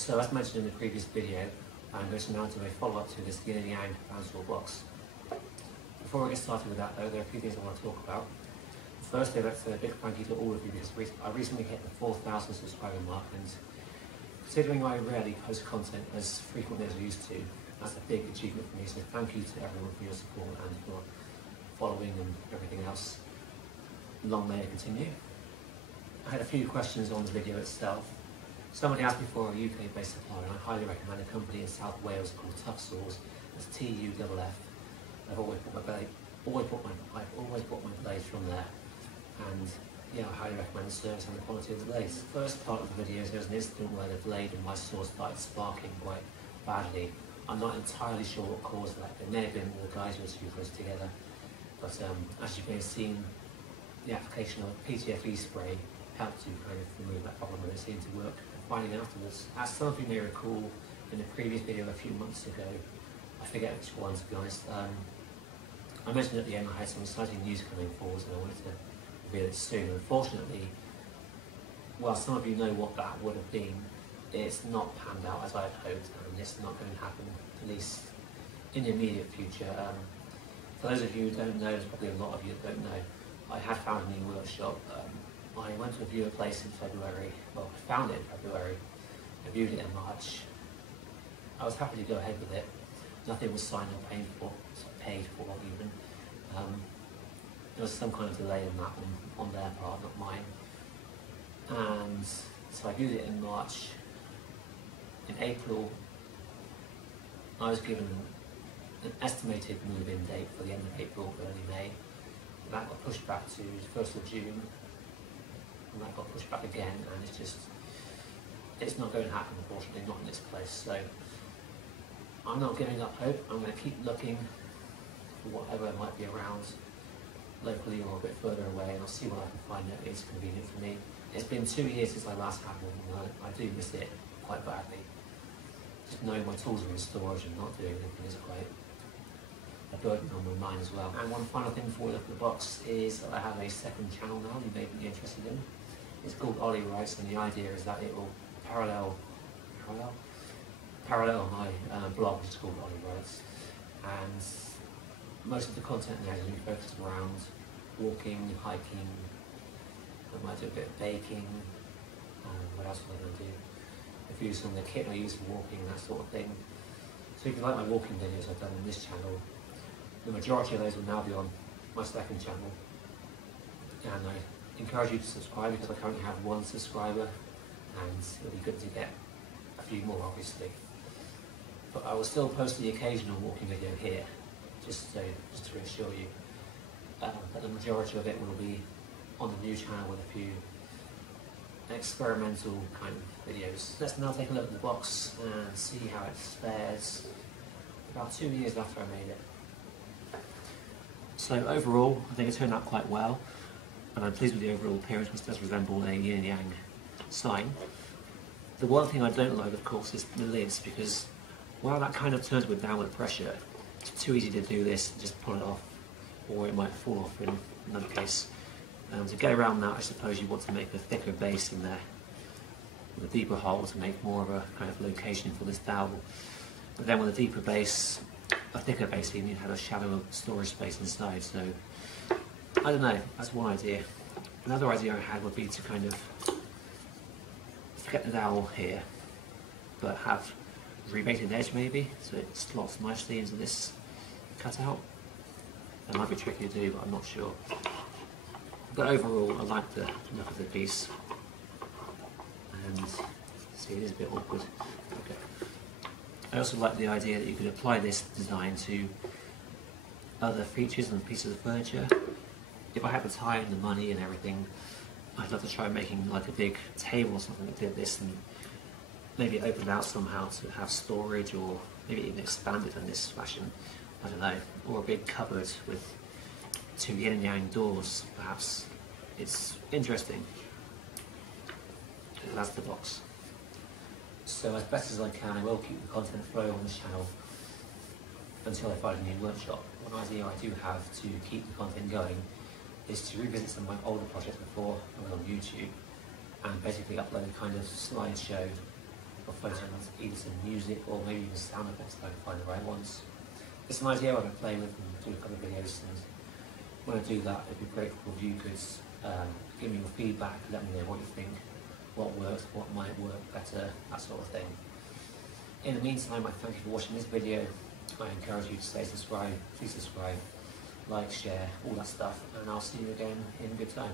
So as mentioned in the previous video, I'm going to now do a follow-up to this yin and yang Bandsaw box. Before I get started with that though, there are a few things I want to talk about. Firstly, let's say a big thank you to all of you because I recently hit the 4,000 subscriber mark, and considering I rarely post content as frequently as I used to, that's a big achievement for me, so thank you to everyone for your support and for following and everything else. Long may it continue. I had a few questions on the video itself. Somebody asked me for a UK-based supplier, and I highly recommend a company in South Wales called Tough Saws. That's TUFF. I've always bought my blades from there, and yeah, I highly recommend the service and the quality of the blades. The first part of the video is there's an incident where the blade in my saw started sparking quite badly. I'm not entirely sure what caused that. It may have been the guys who were too close together, but as you may have seen, the application of PTFE spray helped to kind of remove that problem, and it seemed to work finding afterwards. As some of you may recall in the previous video a few months ago, I forget which one to be honest, I mentioned at the end I had some exciting news coming forward and I wanted to reveal it soon. Unfortunately, well, some of you know what that would have been. It's not panned out as I had hoped, and it's not going to happen, at least in the immediate future. For those of you who don't know, there's probably a lot of you that don't know, I had found a new workshop. I went to view a place in February, well, I found it in February, I viewed it in March. I was happy to go ahead with it. Nothing was signed or paid for even. There was some kind of delay in that on their part, not mine. And so I viewed it in March. In April, I was given an estimated move-in date for the end of April, early May. That got pushed back to the 1st of June, and that got pushed back again, and it's not going to happen, unfortunately, not in this place. So I'm not giving up hope. I'm going to keep looking for whatever might be around locally or a bit further away, and I'll see what I can find that is convenient for me. It's been 2 years since I last had one, and I do miss it quite badly. Just knowing my tools are in storage and not doing anything is quite a burden on my mind as well. And one final thing before we look at the box is that I have a second channel now you may be interested in. It's called Ollie Writes, and the idea is that it will parallel my blog, which is called Ollie Writes, and most of the content there is going to be focused around walking, hiking. I might do a bit of baking. What else am I going to do? I've used some of the kit I use for walking, that sort of thing. So if you like my walking videos I've done on this channel, the majority of those will now be on my second channel. And I encourage you to subscribe because I currently have 1 subscriber, and it'll be good to get a few more obviously. But I will still post the occasional walking video here, just to reassure you. But the majority of it will be on the new channel with a few experimental kind of videos. Let's now take a look at the box and see how it fares about 2 years after I made it. So overall, I think it turned out quite well, and I'm pleased with the overall appearance, which does resemble a yin and yang sign. The one thing I don't like, of course, is the lids, because while that kind of turns with downward pressure, it's too easy to do this and just pull it off, or it might fall off in another case. To get around that, I suppose you want to make a thicker base in there, with a deeper hole to make more of a kind of location for this dowel. But then with a deeper base, a thicker base, you have a shallower storage space inside. So I don't know, that's one idea. Another idea I had would be to kind of get the dowel here, but have a rebated edge maybe, so it slots nicely into this cutout. That might be tricky to do, but I'm not sure. But overall, I like the look of the piece, and see, it is a bit awkward. Okay. I also like the idea that you could apply this design to other features and pieces of furniture. If I had the time, the money and everything, I'd love to try making like a big table or something that did this, and maybe open it out somehow to have storage, or maybe even expand it in this fashion, I don't know, or a big cupboard with 2 yin and yang doors, perhaps. It's interesting. And that's the box. So as best as I can, I will keep the content flowing on this channel until I find a new workshop. One idea I do have to keep the content going is to revisit some of my older projects before I went on YouTube, and basically upload a kind of slideshow or focus on either some music or maybe even sound effects if I can find the right ones. It's an idea I can play with and do a couple of videos, and when I do that, it'd be grateful if you could give me your feedback, let me know what you think, what works, what might work better, that sort of thing. In the meantime, I thank you for watching this video. I encourage you to stay subscribed, please subscribe, like, share, all that stuff, and I'll see you again in good time.